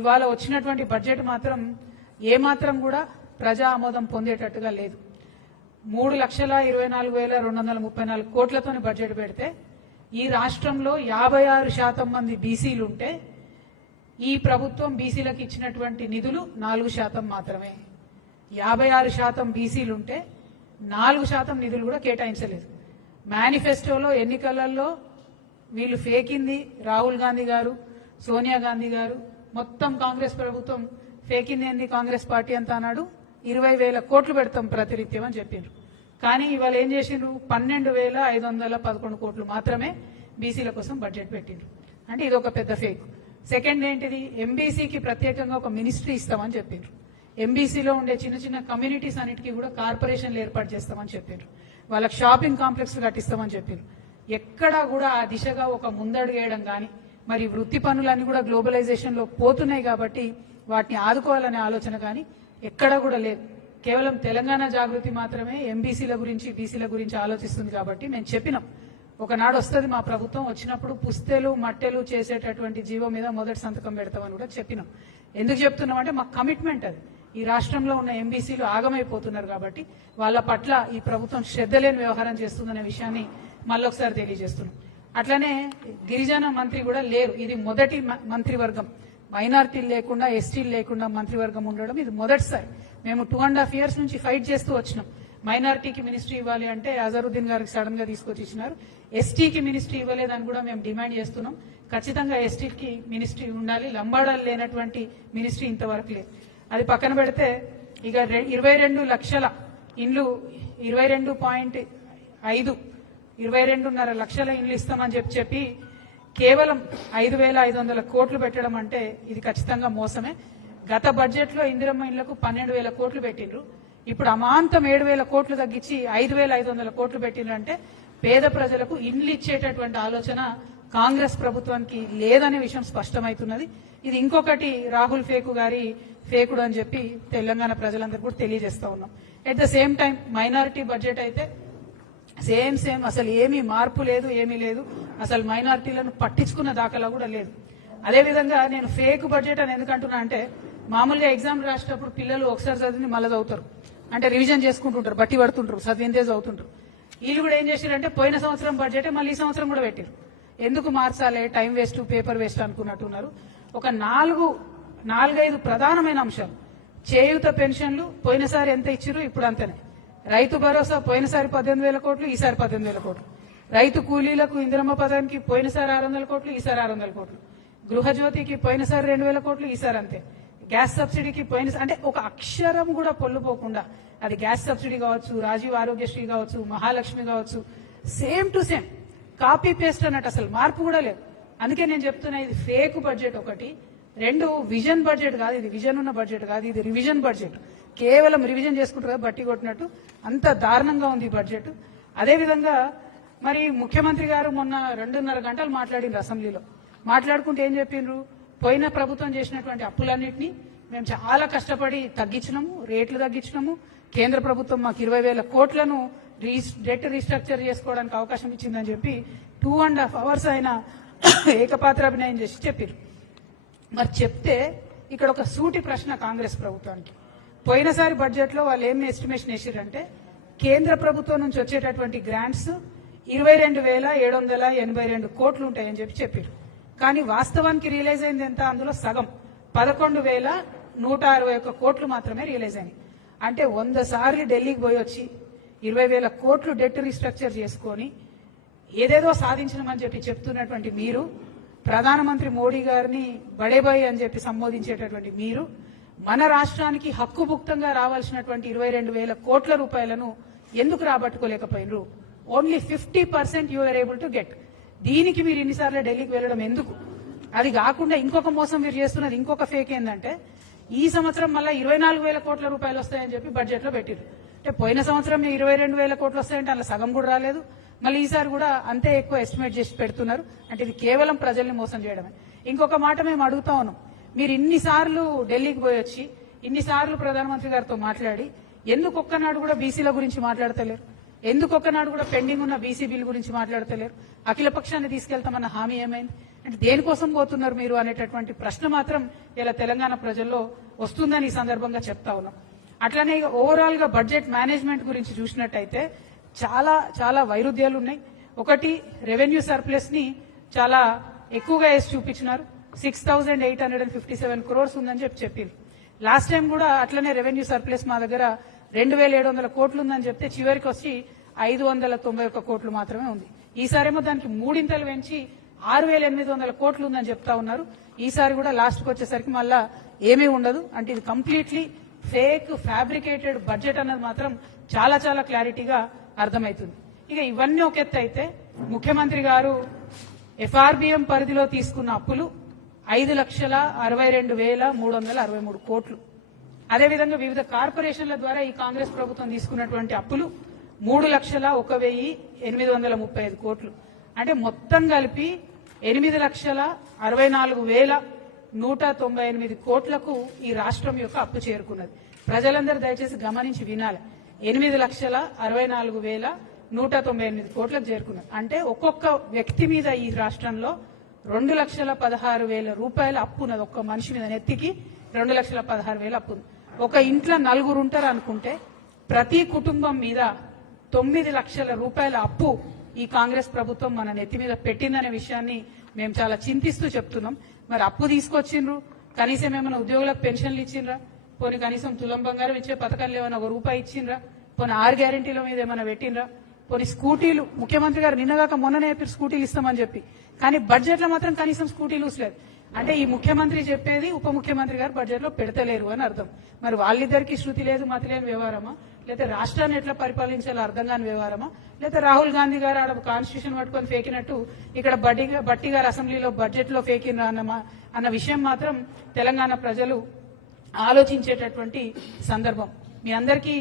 ఇవాళ వచ్చినటువంటి బడ్జెట్ మాత్రం ఏమాత్రం కూడా ప్రజా ఆమోదం పొందేటట్టుగా లేదు. 3,24,234 కోట్లతోని బడ్జెట్ పెడితే ఈ రాష్ట్రంలో 56% మంది బీసీలుంటే ఈ ప్రభుత్వం బీసీలకు ఇచ్చినటువంటి నిధులు 4% మాత్రమే. 56% బీసీలుంటే 4% నిధులు కూడా కేటాయించలేదు. మేనిఫెస్టోలో ఎన్నికలలో వీళ్ళు ఫేకింది రాహుల్ గాంధీ గారు, సోనియా గాంధీ గారు, మొత్తం కాంగ్రెస్ ప్రభుత్వం ఫేకింది ఏంది కాంగ్రెస్ పార్టీ అంతా అన్నాడు. 20,000 కోట్లు పెడతాం ప్రతినిత్యం అని చెప్పిండ్రు. కానీ ఇవాళ ఏం చేసిండ్రు, 12,511 కోట్లు మాత్రమే బీసీల కోసం బడ్జెట్ పెట్టిండ్రు. అంటే ఇది ఒక పెద్ద ఫేక్. సెకండ్ ఏంటిది, ఎంబీసీకి ప్రత్యేకంగా ఒక మినిస్ట్రీ ఇస్తామని చెప్పిండ్రు. ఎంబీసీలో ఉండే చిన్న చిన్న కమ్యూనిటీస్ అన్నిటికీ కూడా కార్పొరేషన్లు ఏర్పాటు చేస్తామని చెప్పిండ్రు. వాళ్ళకి షాపింగ్ కాంప్లెక్స్ కట్టిస్తామని చెప్పిండ్రు. ఎక్కడా కూడా ఆ దిశగా ఒక ముందడుగు వేయడం కానీ, మరి వృత్తి పనులన్నీ కూడా గ్లోబలైజేషన్ లో పోతున్నాయి కాబట్టి వాటిని ఆదుకోవాలనే ఆలోచన కానీ ఎక్కడా కూడా లేదు. కేవలం తెలంగాణ జాగృతి మాత్రమే ఎంబీసీల గురించి బీసీల గురించి ఆలోచిస్తుంది. కాబట్టి మేము చెప్పినాం, ఒకనాడు వస్తుంది మా ప్రభుత్వం, వచ్చినప్పుడు పుస్తెలు మట్టెలు చేసేటటువంటి జీవో మీద మొదటి సంతకం పెడతామని కూడా చెప్పినాం. ఎందుకు చెప్తున్నాం అంటే మా కమిట్మెంట్ అది. ఈ రాష్ట్రంలో ఉన్న ఎంబీసీలు ఆగమైపోతున్నారు కాబట్టి వాళ్ళ పట్ల ఈ ప్రభుత్వం శ్రద్ధ లేని వ్యవహారం చేస్తుందనే విషయాన్ని మళ్ళొకసారి తెలియజేస్తున్నాం. అట్లనే గిరిజన మంత్రి కూడా లేరు. ఇది మొదటి మంత్రివర్గం, మైనార్టీలు లేకుండా ఎస్టీలు లేకుండా మంత్రివర్గం ఉండడం ఇది మొదటిసారి. మేము 2.5 years నుంచి ఫైట్ చేస్తూ వచ్చినాం. మైనార్టీకి మినిస్ట్రీ ఇవ్వాలి అంటే అజరుద్దీన్ గారికి సడన్ గా తీసుకొచ్చి ఇచ్చినారు. ఎస్టీకి మినిస్ట్రీ ఇవ్వలేదని కూడా మేము డిమాండ్ చేస్తున్నాం. ఖచ్చితంగా ఎస్టీకి మినిస్ట్రీ ఉండాలి. లంబాడాలు లేనటువంటి మినిస్ట్రీ ఇంతవరకు లేదు. అది పక్కన పెడితే ఇక 22 లక్షల ఇండ్లు 22.5 లక్షల ఇండ్లు ఇస్తామని చెప్పి కేవలం 5,500 కోట్లు పెట్టడం అంటే ఇది ఖచ్చితంగా మోసమే. గత బడ్జెట్ లో ఇందిరమ్మ ఇండ్లకు 12,000 కోట్లు పెట్టిండ్రు. ఇప్పుడు అమాంతం 7,000 కోట్లు తగ్గించి 5,500 కోట్లు పెట్టిండ్రు. అంటే పేద ప్రజలకు ఇండ్లు ఇచ్చేటటువంటి ఆలోచన కాంగ్రెస్ ప్రభుత్వానికి లేదనే విషయం స్పష్టమవుతున్నది. ఇది ఇంకొకటి రాహుల్ ఫేకుడు అని చెప్పి తెలంగాణ ప్రజలందరూ కూడా తెలియజేస్తా ఉన్నాం. At the same time minority budget అయితే సేమ్ అసలు ఏమీ మార్పు లేదు, ఏమీ లేదు. అసలు మైనారిటీలను పట్టించుకున్న దాఖలా కూడా లేదు. అదేవిధంగా నేను ఫేక్ బడ్జెట్ అని ఎందుకంటున్నా అంటే, మామూలుగా ఎగ్జామ్ రాసేటప్పుడు పిల్లలు ఒకసారి చదివి మళ్ళీ చదువుతారు, అంటే రివిజన్ చేసుకుంటుంటారు, బట్టి పడుతుంటారు, చదివిందే చదువుతుంటారు. వీళ్ళు కూడా ఏం చేశారంటే పోయిన సంవత్సరం బడ్జెటే మళ్ళీ ఈ సంవత్సరం కూడా పెట్టారు. ఎందుకు మార్చాలి, టైం వేస్ట్, పేపర్ వేస్ట్ అనుకున్నట్టున్నారు. ఒక 4-5 ప్రధానమైన అంశాలు. చేయూత పెన్షన్లు పోయినసారి ఎంత ఇచ్చారు, ఇప్పుడు అంతనే. రైతు భరోసా పోయినసారి 18,000 కోట్లు, ఈసారి 18,000 కోట్లు. రైతు కూలీలకు ఇందిరమ్మ పథకానికి పోయినసారి 600 కోట్లు, ఈసారి 600 కోట్లు. గృహజ్యోతికి పోయినసారి 2,000 కోట్లు, ఈసారి అంతే. గ్యాస్ సబ్సిడీకి అంటే ఒక అక్షరం కూడా పొల్లుపోకుండా, అది గ్యాస్ సబ్సిడీ కావచ్చు, రాజీవ్ ఆరోగ్యశ్రీ కావచ్చు, మహాలక్ష్మి కావచ్చు, same to same copy paste అన్నట్టు, అసలు మార్పు కూడా లేదు. అందుకే నేను చెప్తున్నా, ఇది ఫేక్ బడ్జెట్ ఒకటి. 2 విజన్ బడ్జెట్ కాదు, ఇది విజన్ ఉన్న బడ్జెట్ కాదు, ఇది రివిజన్ బడ్జెట్. కేవలం రివిజన్ చేసుకుంటారు కదా, బట్టి కొట్టినట్టు. అంత దారుణంగా ఉంది ఈ బడ్జెట్. అదేవిధంగా మరి ముఖ్యమంత్రి గారు మొన్న 2.5 గంటలు మాట్లాడిండ్రు అసెంబ్లీలో. మాట్లాడుకుంటే ఏం చెప్పిండ్రు, పోయిన ప్రభుత్వం చేసినటువంటి అప్పులన్నింటినీ మేము చాలా కష్టపడి తగ్గించినాము, రేట్లు తగ్గించినాము. కేంద్ర ప్రభుత్వం మాకు 20,000 కోట్లను డెట్ రీస్ట్రక్చర్ చేసుకోవడానికి అవకాశం ఇచ్చిందని చెప్పి 2.5 hours అయినా ఏకపాత్రాభినయం చేసి చెప్పారు. మరి చెప్తే ఇక్కడ ఒక సూటి ప్రశ్న కాంగ్రెస్ ప్రభుత్వానికి. పోయినసారి బడ్జెట్ లో వాళ్ళు ఏం ఎస్టిమేషన్ వేసారంటే, కేంద్ర ప్రభుత్వం నుంచి వచ్చేటటువంటి గ్రాంట్స్ 22,782 కోట్లు ఉంటాయని చెప్పారు. కానీ వాస్తవానికి రియలైజ్ అయింది ఎంత, అందులో సగం 11,161 కోట్లు మాత్రమే రియలైజ్ అయినాయి. అంటే 100 సార్లు ఢిల్లీకి పోయి వచ్చి 20,000 కోట్లు డెట్ రీస్ట్రక్చర్ చేసుకొని ఏదేదో సాధించమని చెప్తున్నటువంటి మీరు, ప్రధానమంత్రి మోడీ గారిని బడేబాయి అని చెప్పి సంబోధించేటటువంటి మీరు, మన రాష్ట్రానికి హక్కుభుక్తంగా రావాల్సినటువంటి 22,000 కోట్ల రూపాయలను ఎందుకు రాబట్టుకోలేకపోయినరు? Only 50% you are able to get. దీనికి మీరు ఇన్నిసార్లు ఢిల్లీకి వెళ్ళడం ఎందుకు? అది కాకుండా ఇంకొక మోసం మీరు చేస్తున్నది, ఇంకొక ఫేక్ ఏంటంటే, ఈ సంవత్సరం మళ్ళీ 24,000 కోట్ల రూపాయలు వస్తాయని చెప్పి బడ్జెట్ లో పెట్టారు. అంటే పోయిన సంవత్సరం 22,000 కోట్లు వస్తాయంటే అలా సగం కూడా రాలేదు. మళ్ళీ ఈసారి కూడా అంతే ఎక్కువ ఎస్టిమేట్ చేసి పెడుతున్నారు. అంటే ఇది కేవలం ప్రజల్ని మోసం చేయడమే. ఇంకొక మాట మేము అడుగుతా ఉన్నాం, మీరు ఇన్నిసార్లు ఢిల్లీకి పోయి వచ్చి, ఇన్నిసార్లు ప్రధానమంత్రి గారితో మాట్లాడి, ఎందుకు ఒక్కనాడు కూడా బీసీల గురించి మాట్లాడతలేరు? ఎందుకు ఒక్కనాడు కూడా పెండింగ్ ఉన్న బీసీ బిల్ గురించి మాట్లాడతలేరు? అఖిల పక్షాన్ని తీసుకెళ్తామన్న హామీ ఏమైంది? అంటే దేనికోసం పోతున్నారు మీరు అనేటటువంటి ప్రశ్న మాత్రం ఇలా తెలంగాణ ప్రజల్లో వస్తుందని ఈ సందర్భంగా చెప్తా ఉన్నాం. అట్లానే ఓవరాల్ గా బడ్జెట్ మేనేజ్మెంట్ గురించి చూసినట్టయితే చాలా చాలా వైరుధ్యాలు ఉన్నాయి. ఒకటి, రెవెన్యూ సర్ప్లస్ ని చాలా ఎక్కువగా వేసి చూపించినారు. 6,857 crores ఉందని చెప్పింది. లాస్ట్ టైం కూడా అట్లనే రెవెన్యూ సర్ప్లస్ మా దగ్గర 2,700 కోట్లు ఉందని చెప్తే చివరికి వచ్చి 591 కోట్లు మాత్రమే ఉంది. ఈసారేమో దానికి మూడింతలు పెంచి 6,800 కోట్లు ఉందని చెప్తా ఉన్నారు. ఈసారి కూడా లాస్ట్కి వచ్చేసరికి మళ్ళా ఏమీ ఉండదు. అంటే ఇది కంప్లీట్లీ ఫేక్ ఫ్యాబ్రికేటెడ్ బడ్జెట్ అన్నది మాత్రం చాలా చాలా క్లారిటీగా అర్థమవుతుంది. ఇక ఇవన్నీ ఒక ఎత్తు అయితే ముఖ్యమంత్రి గారు ఎఫ్ఆర్బిఎం పరిధిలో తీసుకున్న అప్పులు 5,62,363 కోట్లు. అదేవిధంగా వివిధ కార్పొరేషన్ల ద్వారా ఈ కాంగ్రెస్ ప్రభుత్వం తీసుకున్నటువంటి అప్పులు 3,01,835 కోట్లు. అంటే మొత్తం కలిపి 8,64,198 కోట్లకు ఈ రాష్ట్రం యొక్క అప్పు చేరుకున్నది. ప్రజలందరూ దయచేసి గమనించి వినాలి. 8,64,198 కోట్లకు చేరుకున్నది. అంటే ఒక్కొక్క వ్యక్తి మీద ఈ రాష్ట్రంలో 2,16,000 రూపాయల అప్పు ఉన్నది. ఒక్క మనిషి మీద నెత్తికి 2,16,000 అప్పు ఉంది. ఒక ఇంట్లో 4 ఉంటారు అనుకుంటే ప్రతి కుటుంబం మీద 9 లక్షల రూపాయల అప్పు ఈ కాంగ్రెస్ ప్రభుత్వం మన నెత్తి మీద పెట్టిందనే విషయాన్ని మేము చాలా చింతిస్తూ చెప్తున్నాం. మరి అప్పు తీసుకొచ్చిండ్రు, కనీసం ఏమైనా ఉద్యోగులకు పెన్షన్లు ఇచ్చిండ్రా, పోనీ కనీసం తులం బంగారం ఇచ్చే పథకాలు ఏమైనా ₹1 ఇచ్చిండ్రా, పోనీ 6 గ్యారెంటీల మీద ఏమైనా పెట్టిండ్రా, పోనీ స్కూటీలు ముఖ్యమంత్రి గారు నిన్నగాక మొన్ననే చెప్పి స్కూటీలు ఇస్తామని చెప్పి, కానీ బడ్జెట్ లో మాత్రం కనీసం స్కూటీలు ఊసలేదు. అంటే ఈ ముఖ్యమంత్రి చెప్పేది ఉప ముఖ్యమంత్రి గారు బడ్జెట్ లో పెడతలేరు అని అర్థం. మరి వాళ్ళిద్దరికి శృతి లేదు మతి లేని వ్యవహారమా, లేదా రాష్ట్రాన్ని ఎట్లా పరిపాలించాలో అర్థం కాని వ్యవహారమా, లేదా రాహుల్ గాంధీ గారు ఆడ కాన్స్టిట్యూషన్ పట్టుకొని ఫేకినట్టు ఇక్కడ బట్టి గారు అసెంబ్లీలో బడ్జెట్ లో ఫేకిన అన్న విషయం మాత్రం తెలంగాణ ప్రజలు ఆలోచించేటటువంటి సందర్భం. మీ అందరికీ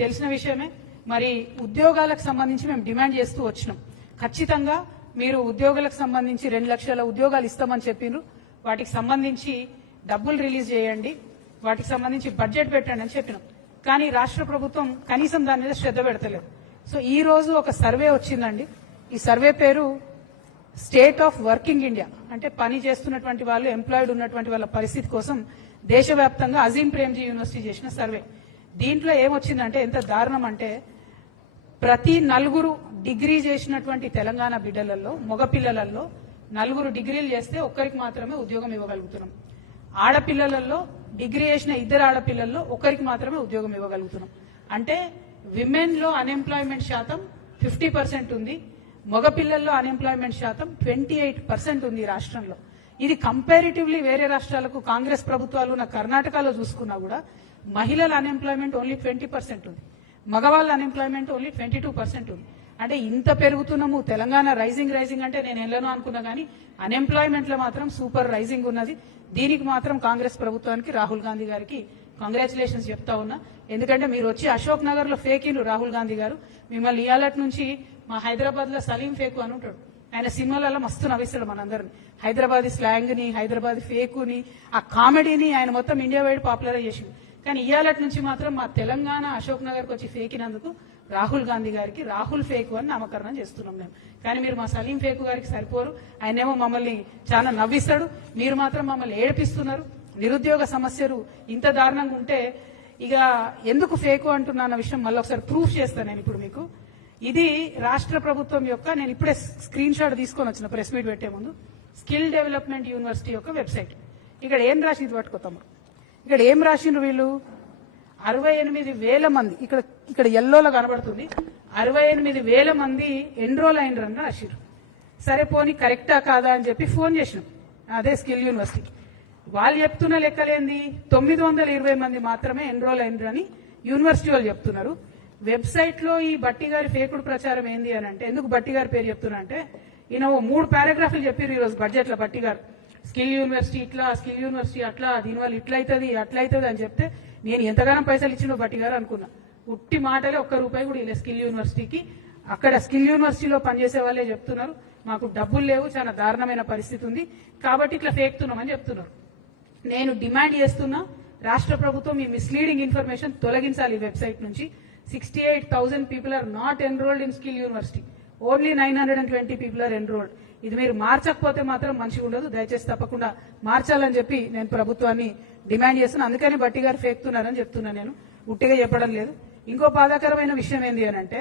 తెలిసిన విషయమే. మరి ఉద్యోగాలకు సంబంధించి మేము డిమాండ్ చేస్తూ వచ్చినాం. ఖచ్చితంగా మీరు ఉద్యోగులకు సంబంధించి 2 లక్షల ఉద్యోగాలు ఇస్తామని చెప్పిండ్రు. వాటికి సంబంధించి డబ్బులు రిలీజ్ చేయండి, వాటికి సంబంధించి బడ్జెట్ పెట్టండి అని చెప్పినాం. కానీ రాష్ట్ర ప్రభుత్వం కనీసం దాని మీద శ్రద్ధ పెడతలేదు. సో ఈ రోజు ఒక సర్వే వచ్చిందండి. ఈ సర్వే పేరు స్టేట్ ఆఫ్ వర్కింగ్ ఇండియా. అంటే పని చేస్తున్నటువంటి వాళ్ళు, ఎంప్లాయిడ్ ఉన్నటువంటి వాళ్ళ పరిస్థితి కోసం దేశవ్యాప్తంగా అజీం ప్రేమ్జీ యూనివర్సిటీ చేసిన సర్వే. దీంట్లో ఏమొచ్చిందంటే ఎంత దారుణం అంటే ప్రతి 4 డిగ్రీ చేసినటువంటి తెలంగాణ బిడ్డలలో, మగపిల్లలలో 4 డిగ్రీలు చేస్తే ఒక్కరికి మాత్రమే ఉద్యోగం ఇవ్వగలుగుతున్నాం. ఆడపిల్లలలో డిగ్రీ చేసిన 2 ఆడపిల్లల్లో ఒక్కరికి మాత్రమే ఉద్యోగం ఇవ్వగలుగుతున్నాం. అంటే విమెన్ లో అన్ఎంప్లాయ్మెంట్ శాతం 50% ఉంది, మగపిల్లల్లో అన్ఎంప్లాయ్మెంట్ శాతం 28% ఉంది రాష్ట్రంలో. ఇది కంపారిటివ్లీ వేరే రాష్ట్రాలకు కాంగ్రెస్ ప్రభుత్వాలు ఉన్న కర్ణాటకలో చూసుకున్నా కూడా మహిళల అన్ఎంప్లాయ్మెంట్ ఓన్లీ 20% ఉంది, మగవాళ్ళ అన్ఎంప్లాయ్మెంట్ ఓన్లీ 22% ఉంది. అంటే ఇంత పెరుగుతున్నాము, తెలంగాణ రైజింగ్ అంటే నేను వెళ్ళను అనుకున్నా కానీ అన్ఎంప్లాయ్మెంట్ లో మాత్రం సూపర్ రైజింగ్ ఉన్నది. దీనికి మాత్రం కాంగ్రెస్ ప్రభుత్వానికి, రాహుల్ గాంధీ గారికి కంగ్రాచులేషన్స్ చెప్తా ఉన్నా. ఎందుకంటే మీరు వచ్చి అశోక్ నగర్ లో ఫేకిండ్రు రాహుల్ గాంధీ గారు. మిమ్మల్ని ఇయాలటి నుంచి మా హైదరాబాద్ లో సలీం ఫేకు అని ఉంటాడు. ఆయన సినిమాలలో మస్తు నవ్విస్తాడు మనందరిని. హైదరాబాద్ స్లాంగ్ ని, హైదరాబాద్ ఫేకుని, ఆ కామెడీని ఆయన మొత్తం ఇండియా వైడ్ పాపులరైజ్ చేసింది. కానీ ఇయాలటి నుంచి మాత్రం మా తెలంగాణ అశోక్ నగర్కి వచ్చి ఫేకినందుకు రాహుల్ గాంధీ గారికి రాహుల్ ఫేకు అని నామకరణం చేస్తున్నాం మేము. కానీ మీరు మా సలీం ఫేకు గారికి సరిపోరు. ఆయనేమో మమ్మల్ని చాలా నవ్విస్తాడు, మీరు మాత్రం మమ్మల్ని ఏడిపిస్తున్నారు. నిరుద్యోగ సమస్యలు ఇంత దారుణంగా ఉంటే ఇక ఎందుకు ఫేకు అంటున్నా అన్న విషయం మళ్ళీ ఒకసారి ప్రూఫ్ చేస్తాను నేను ఇప్పుడు మీకు. ఇది రాష్ట్ర ప్రభుత్వం యొక్క, నేను ఇప్పుడే స్క్రీన్ షాట్ తీసుకొని వచ్చిన ప్రెస్ మీట్ పెట్టే ముందు, స్కిల్ డెవలప్మెంట్ యూనివర్సిటీ యొక్క వెబ్సైట్. ఇక్కడ ఏం రాసింది పట్టుకోతాము. ఇక్కడ ఏం రాసిండ్రు వీళ్ళు, 68,000 మంది, ఇక్కడ ఎల్లోలో కనబడుతుంది, 68,000 మంది ఎన్రోల్ అయినరని రాసిండ్రు. సరే పోనీ కరెక్టా కాదా అని చెప్పి ఫోన్ చేసినాం అదే స్కిల్ యూనివర్సిటీకి. వాళ్ళు చెప్తున్న లెక్కలేంది, 920 మంది మాత్రమే ఎన్రోల్ అయినరని యూనివర్సిటీ వాళ్ళు చెప్తున్నారు. వెబ్సైట్ లో ఈ బట్టి గారి ఫేకుడు ప్రచారం ఏంది అని అంటే, ఎందుకు బట్టి గారి పేరు చెప్తున్నా అంటే, ఈయన 3 పారాగ్రాఫ్లు చెప్పారు ఈ రోజు బడ్జెట్ లో బట్టి గారు. స్కిల్ యూనివర్సిటీ ఇట్లా, స్కిల్ యూనివర్సిటీ అట్లా, దీనివల్ల ఇట్లయితుంది అట్లయితుంది అని చెప్తే నేను ఎంతగానో పైసలు ఇచ్చిండో బట్టి గారు అనుకున్నా. ఉట్టి మాటలే, ₹1 కూడా ఇలా స్కిల్ యూనివర్సిటీకి. అక్కడ స్కిల్ యూనివర్సిటీలో పనిచేసే వాళ్ళే చెప్తున్నారు మాకు డబ్బులు లేవు, చాలా దారుణమైన పరిస్థితి ఉంది కాబట్టి ఇట్లా ఫేక్తున్నామని చెప్తున్నారు. నేను డిమాండ్ చేస్తున్నా, రాష్ట్ర ప్రభుత్వం ఈ మిస్లీడింగ్ ఇన్ఫర్మేషన్ తొలగించాలి ఈ వెబ్సైట్ నుంచి. 68,000 people are not enrolled in skill university. Only 920 people are enrolled. ఇది మీరు మార్చకపోతే మాత్రం మంచిగా ఉండదు. దయచేసి తప్పకుండా మార్చాలని చెప్పి నేను ప్రభుత్వాన్ని డిమాండ్ చేస్తున్నాను. అందుకని బట్టి గారు ఫేక్తున్నారని చెప్తున్నాను. నేను ఉట్టిగా చెప్పడం లేదు. ఇంకో బాధాకరమైన విషయం ఏంది అని అంటే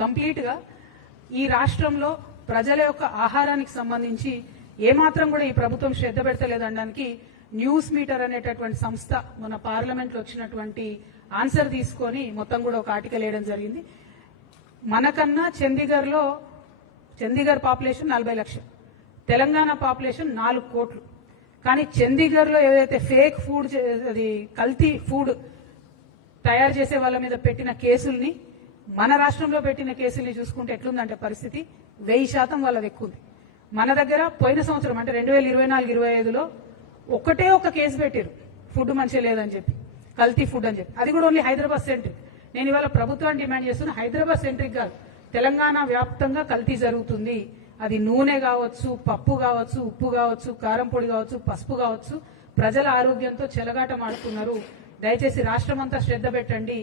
కంప్లీట్ గా ఈ రాష్ట్రంలో ప్రజల యొక్క ఆహారానికి సంబంధించి ఏమాత్రం కూడా ఈ ప్రభుత్వం శ్రద్ధ పెడతలేదనడానికి న్యూస్ మీటర్ అనేటటువంటి సంస్థ మన పార్లమెంట్ లో వచ్చినటువంటి ఆన్సర్ తీసుకొని మొత్తం కూడా ఒక ఆర్టికల్ వేయడం జరిగింది. మనకన్నా చండీగఢ్ పాపులేషన్ 40 లక్షలు, తెలంగాణ పాపులేషన్ 4 కోట్లు. కానీ చండీగఢ్ లో ఏదైతే ఫేక్ ఫుడ్, అది కల్తీ ఫుడ్ తయారు చేసే వాళ్ళ మీద పెట్టిన కేసుల్ని మన రాష్ట్రంలో పెట్టిన కేసుల్ని చూసుకుంటే ఎట్లుందంటే పరిస్థితి 1000% వాళ్ళది ఎక్కువ ఉంది. మన దగ్గర పోయిన సంవత్సరం అంటే 2024-25లో ఒక్కటే ఒక కేసు పెట్టారు, ఫుడ్ మంచిగా లేదని చెప్పి, కల్తీ ఫుడ్ అని చెప్పి. అది కూడా ఓన్లీ హైదరాబాద్ సెంట్రిక్. నేను ఇవాళ ప్రభుత్వాన్ని డిమాండ్ చేస్తున్నా, హైదరాబాద్ సెంట్రిక్ కాదు, తెలంగాణ వ్యాప్తంగా కల్తీ జరుగుతుంది. అది నూనె కావచ్చు, పప్పు కావచ్చు, ఉప్పు కావచ్చు, కారం పొడి కావచ్చు, పసుపు కావచ్చు. ప్రజల ఆరోగ్యంతో చెలగాటం ఆడుతున్నారు. దయచేసి రాష్ట్రమంతా శ్రద్ధ పెట్టండి.